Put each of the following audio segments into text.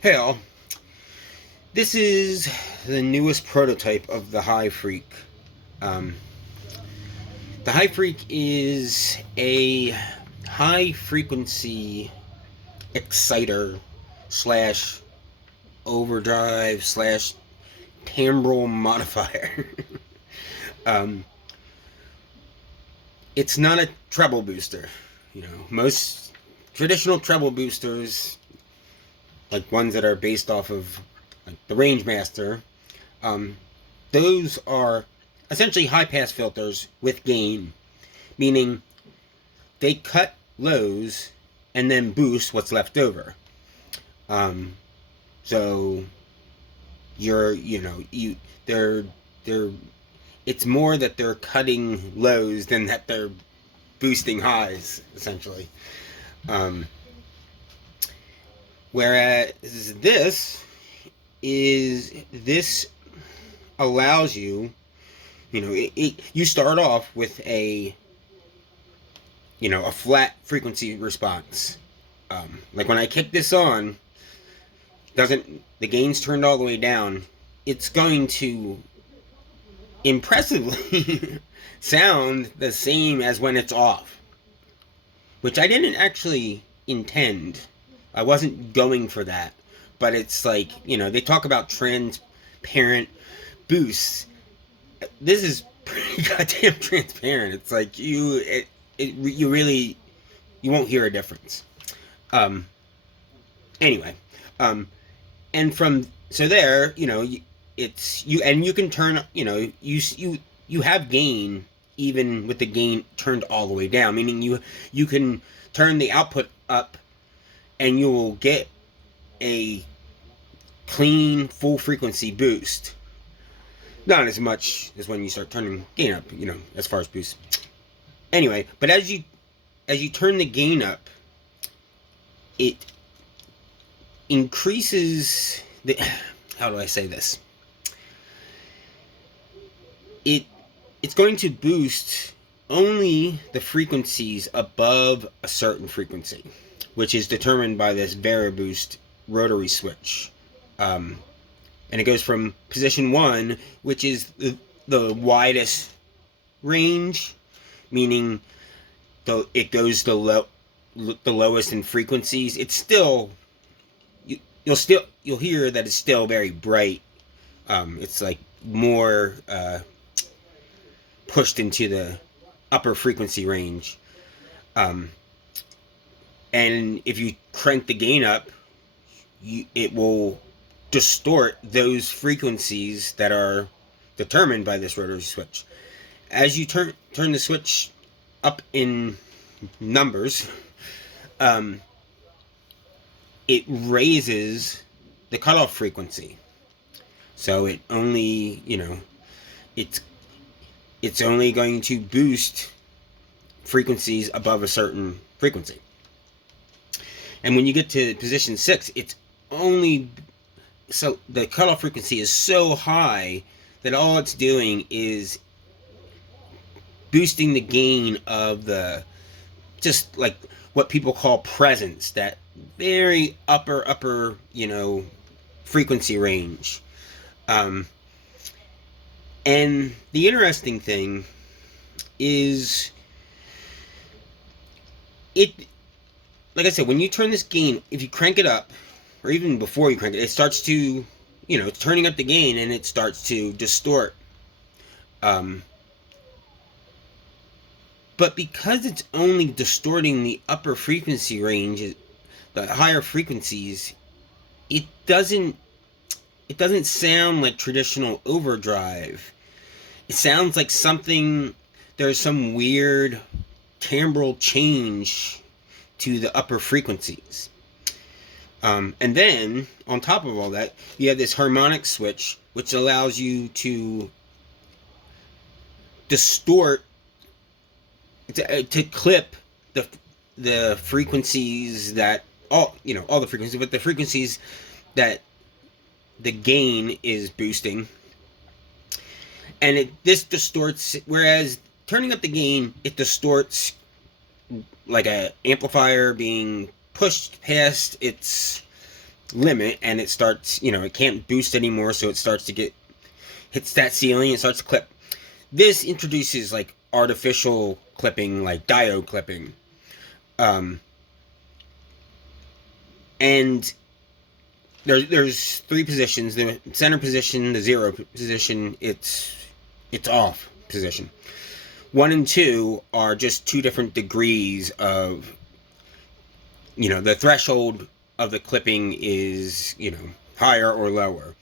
Hey all, this is the newest prototype of the HI-FREQ. Um, the HI-FREQ is a high frequency exciter slash overdrive slash timbral modifier. um, it's not a treble booster. Most traditional treble boosters, like ones that are based off of like the Rangemaster, um, those are essentially high pass filters with gain, meaning they cut lows and then boost what's left over. Um, so you're you know you they're it's more that they're cutting lows than that they're boosting highs essentially. Um, Whereas this allows you, you start off with a flat frequency response. Like when I kick this on, doesn't the gain's turned all the way down, it's going to impressively sound the same as when it's off, which I didn't actually intend. I wasn't going for that, but it's like, they talk about transparent boosts. This is pretty goddamn transparent. It's like you really you won't hear a difference. Um, anyway, and from so there, it's you and you can turn, you have gain even with the gain turned all the way down, meaning you can turn the output up and you will get a clean full frequency boost. Not as much as when you start turning gain up, as far as boost. Anyway, but as you turn the gain up, it increases the how do I say this? It it's going to boost only the frequencies above a certain frequency, which is determined by this variboost rotary switch. And it goes from position 1, which is the widest range, meaning it goes the lowest in frequencies. It's still you'll hear that it's still very bright. It's like more pushed into the upper frequency range. And if you crank the gain up, it will distort those frequencies that are determined by this rotary switch. As you turn the switch up in numbers, it raises the cutoff frequency. So it only, it's only going to boost frequencies above a certain frequency. And when you get to position 6, it's only so the cutoff frequency is so high that all it's doing is boosting the gain of the just like what people call presence, that very upper frequency range. And the interesting thing is it like I said, when you turn this gain, if you crank it up, or even before you crank it, it starts to, it's turning up the gain and it starts to distort. But because it's only distorting the upper frequency range, the higher frequencies, it doesn't sound like traditional overdrive. It sounds like there's some weird timbral change to the upper frequencies. And then, on top of all that, you have this harmonic switch, which allows you to distort, to clip the frequencies that, all the frequencies, but the frequencies that the gain is boosting. And this distorts, whereas turning up the gain, it distorts like a amplifier being pushed past its limit, and it starts, it can't boost anymore, so it starts to hits that ceiling and starts to clip. This introduces like artificial clipping, like diode clipping. And there's three positions: the center position, the zero position, it's off position. 1 and 2 are just two different degrees of, the threshold of the clipping is, higher or lower.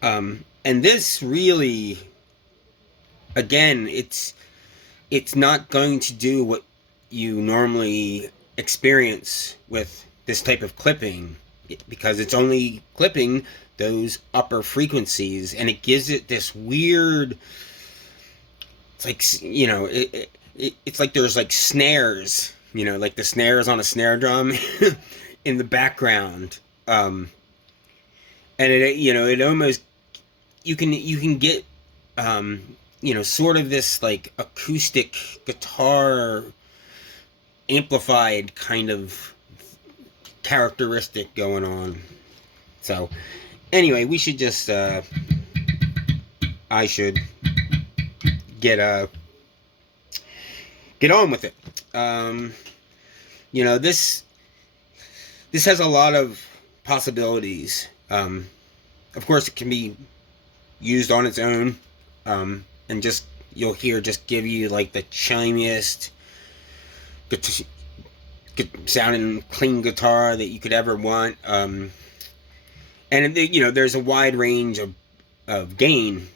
And this really, again, it's not going to do what you normally experience with this type of clipping, because it's only clipping those upper frequencies, and it gives it this weird, it's like, it's like there's like snares, like the snares on a snare drum in the background. And it almost, you can get, sort of this like acoustic guitar amplified kind of characteristic going on. So anyway, we should just I should get on with it. This has a lot of possibilities. Of course, it can be used on its own, and you'll hear give you like the chimiest sounding clean guitar that you could ever want. And there's a wide range of gain,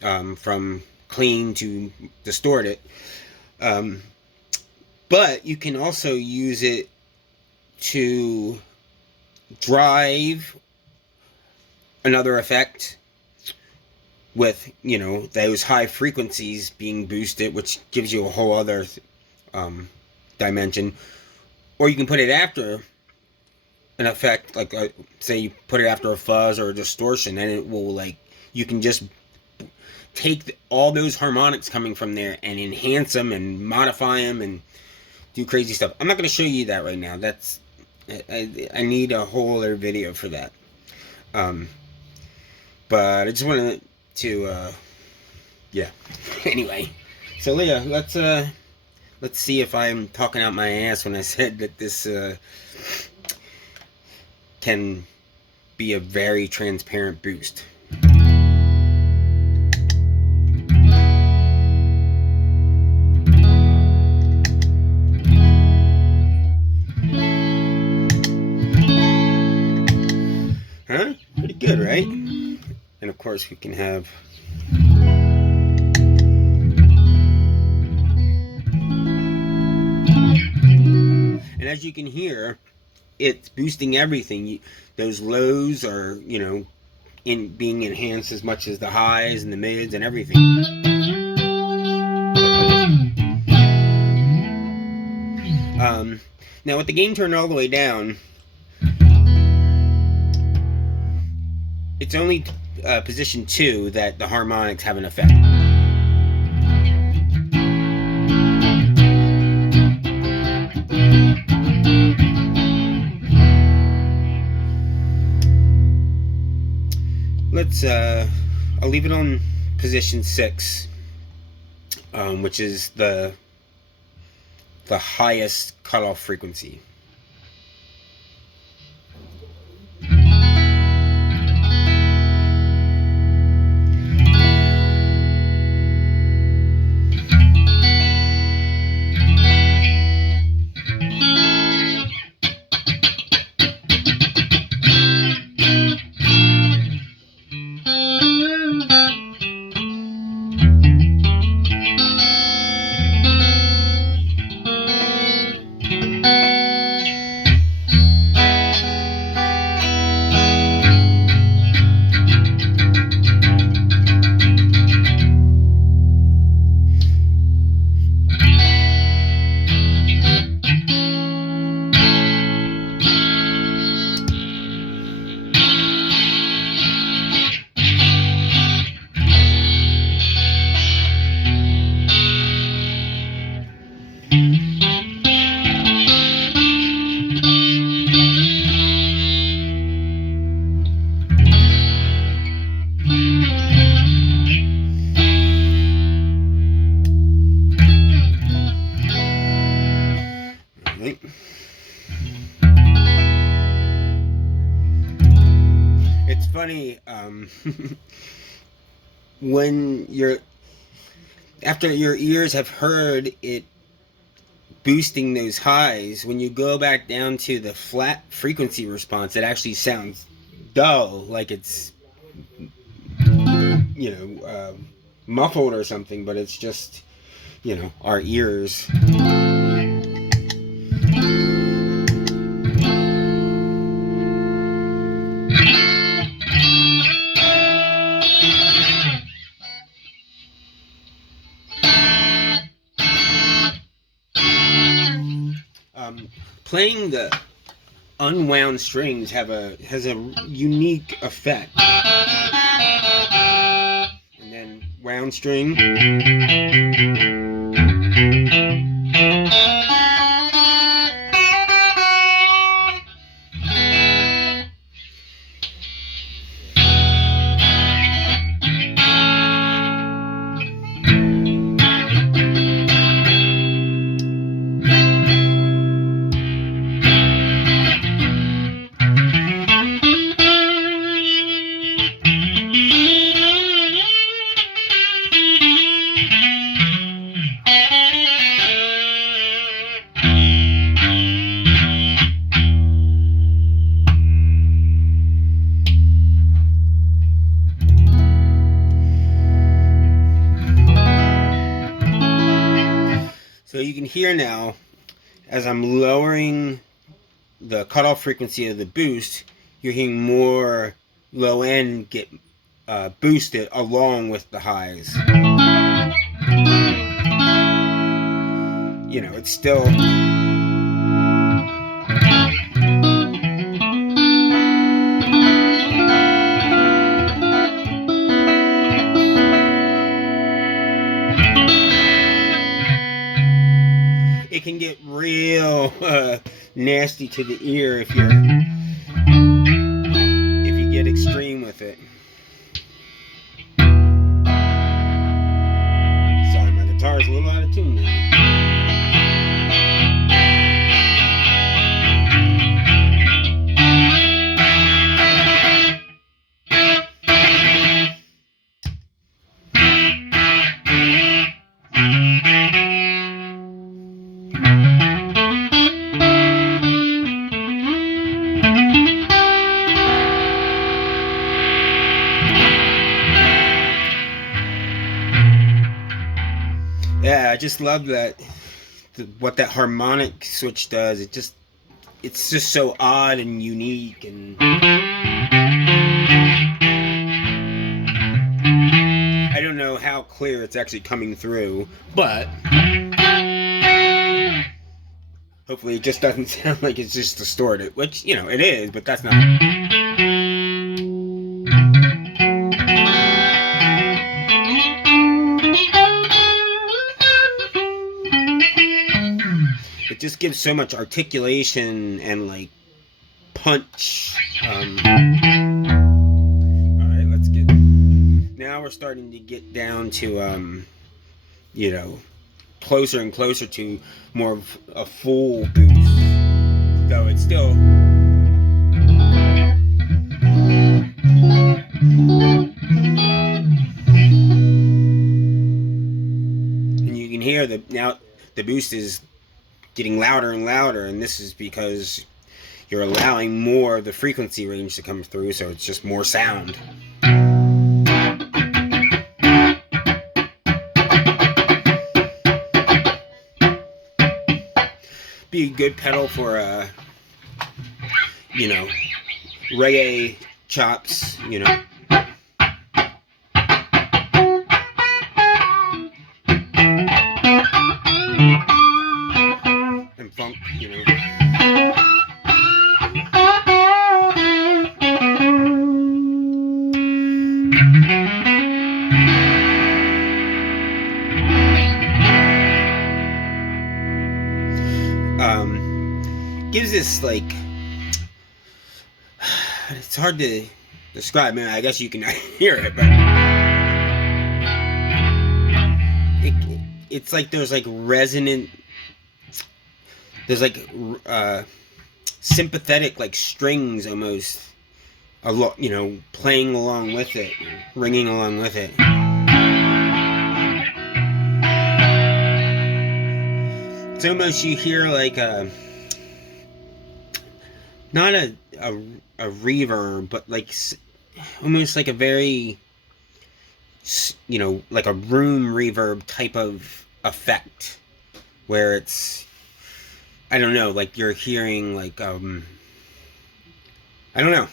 from clean to distorted. But you can also use it to drive another effect with, those high frequencies being boosted, which gives you a whole other dimension. Or you can put it after an effect, like say you put it after a fuzz or a distortion, and it will, like, you can just take all those harmonics coming from there and enhance them and modify them and do crazy stuff. I'm not going to show you that right now. That's I need a whole other video for that. But I just wanted to yeah. Anyway, so Leah, let's see if I'm talking out my ass when I said that this can be a very transparent boost. Huh? Pretty good, right? And of course we can have and as you can hear, it's boosting everything. Those lows are, being enhanced as much as the highs and the mids and everything. Now with the gain turned all the way down, it's only position 2 that the harmonics have an effect. I'll leave it on position 6, which is the highest cutoff frequency. right? It's funny, when after your ears have heard it boosting those highs, when you go back down to the flat frequency response, it actually sounds dull, like it's, muffled or something, but it's just, our ears. Playing the unwound strings has a unique effect. And then wound string. So you can hear now, as I'm lowering the cutoff frequency of the boost, you're hearing more low end get boosted along with the highs. It's still... It can get real nasty to the ear if you get extreme with it. Sorry, my guitar's a little out of tune now. Yeah, I just love that, what that harmonic switch does. It's just so odd and unique, and I don't know how clear it's actually coming through, but hopefully it just doesn't sound like it's just distorted, which, it is, but that's not... It just gives so much articulation and punch. Alright, let's get... Now we're starting to get down to, closer and closer to more of a full boost. Though it's still... And you can hear now the boost is getting louder and louder, and this is because you're allowing more of the frequency range to come through, so it's just more sound. Be a good pedal for reggae chops, and funk, Gives this it's hard to describe. I mean, I guess you can hear it, but it's like there's resonant there's like sympathetic like strings almost a lot, you know, playing along with it, ringing along with it. It's almost, you hear like a, not a reverb, but like almost like a very, you know, like a room reverb type of effect, where it's, I don't know, like you're hearing like I don't know.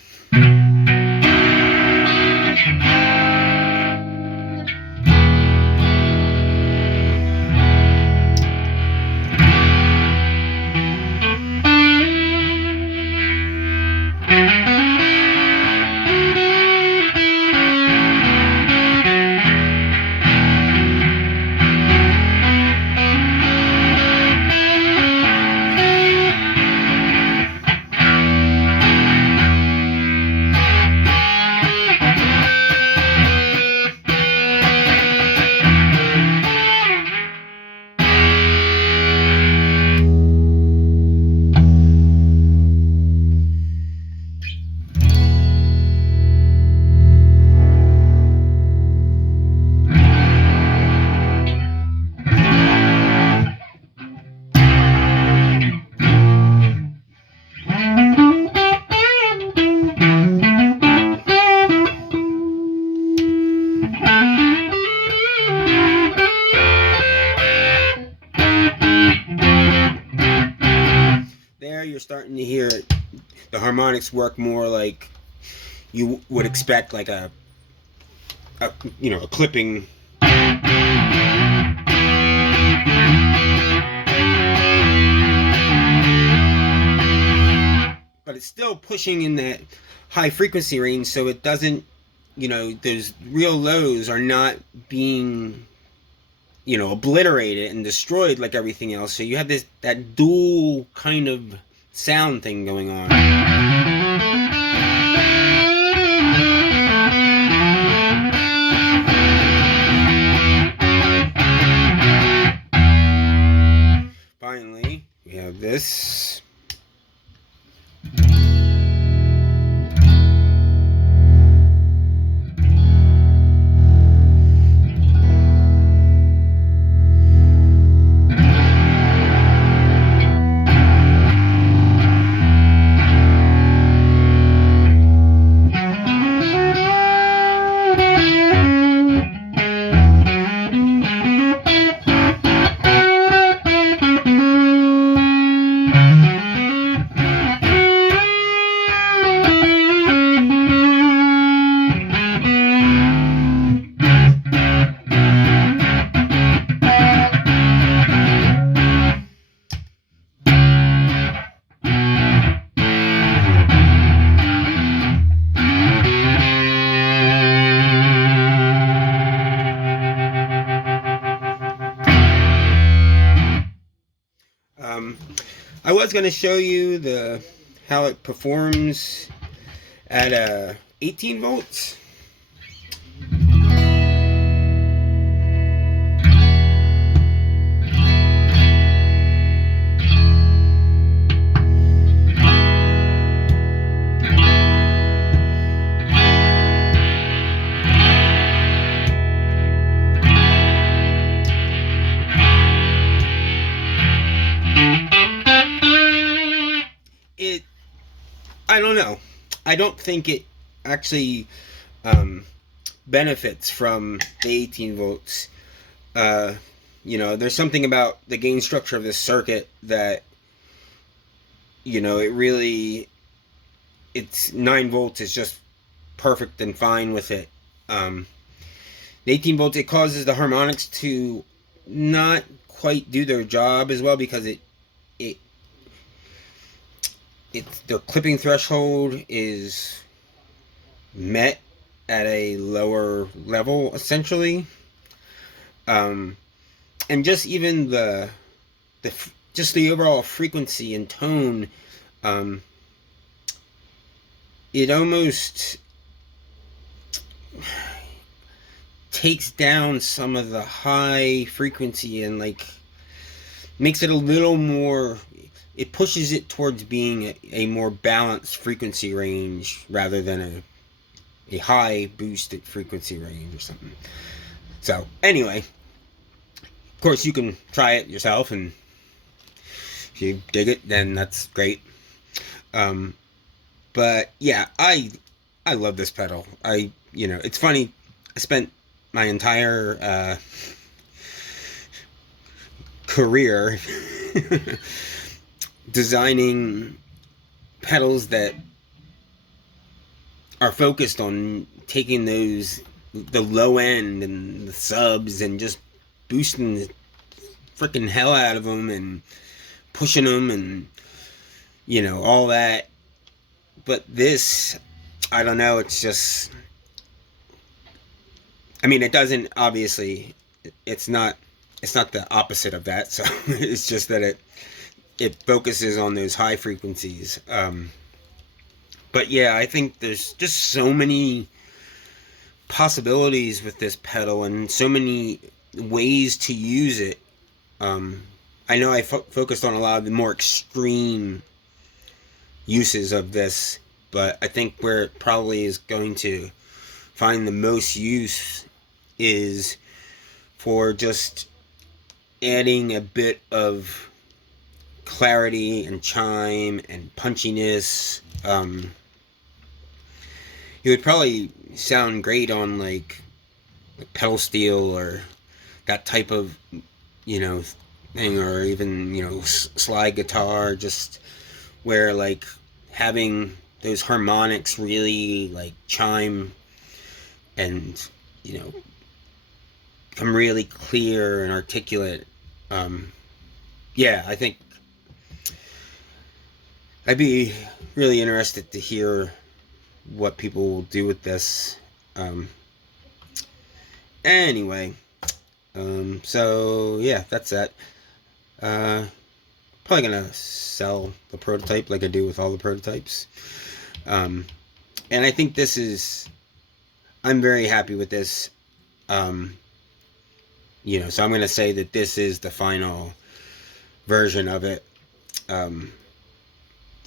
There you're starting to hear it. The harmonics work more like you would expect, like a you know, a clipping. But it's still pushing in that high frequency range, so it doesn't, you know, those real lows are not being, you know, obliterated and destroyed like everything else. So you have this, that dual kind of sound thing going on. Finally, we have this. I was going to show you how it performs at 18 volts. I don't know. I don't think it actually benefits from the 18 volts. You know, there's something about the gain structure of this circuit that, you know, it's 9 volts is just perfect and fine with it. The 18 volts, it causes the harmonics to not quite do their job as well, because their clipping threshold is met at a lower level, essentially. And just even the overall frequency and tone, it almost takes down some of the high frequency and like makes it a little more it pushes it towards being a more balanced frequency range rather than a high boosted frequency range or something. So anyway, of course you can try it yourself, and if you dig it, then that's great. But yeah, I love this pedal. It's funny. I spent my entire career designing pedals that are focused on taking the low end and the subs and just boosting the freaking hell out of them and pushing them and all that. But this, I don't know, it's just, I mean, it doesn't, obviously, it's not the opposite of that, so it's just that it focuses on those high frequencies. But yeah, I think there's just so many possibilities with this pedal and so many ways to use it. I know I focused on a lot of the more extreme uses of this, but I think where it probably is going to find the most use is for just adding a bit of clarity and chime and punchiness. It would probably sound great on like pedal steel or that type of thing, or even slide guitar, just where like having those harmonics really like chime and become really clear and articulate. Yeah, I think I'd be really interested to hear what people will do with this. Anyway, so yeah, that's that. Probably gonna sell the prototype like I do with all the prototypes. And I think I'm very happy with this. So I'm gonna say that this is the final version of it.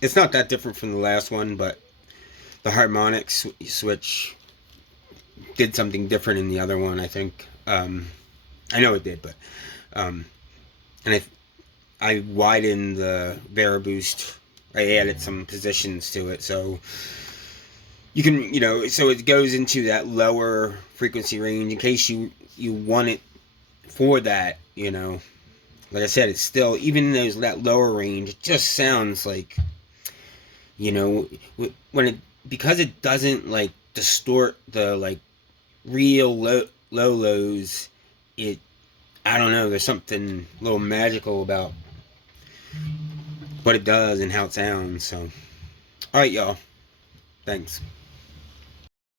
It's not that different from the last one, but the harmonic switch did something different in the other one, I think. I know it did, but and I widened the Variboost. I added some positions to it, so you can, so it goes into that lower frequency range in case you want it for that. Like I said, it's still, even that lower range, it just sounds like, because it doesn't like distort the like real low lows. I don't know, there's something a little magical about what it does and how it sounds. So, alright, y'all. Thanks.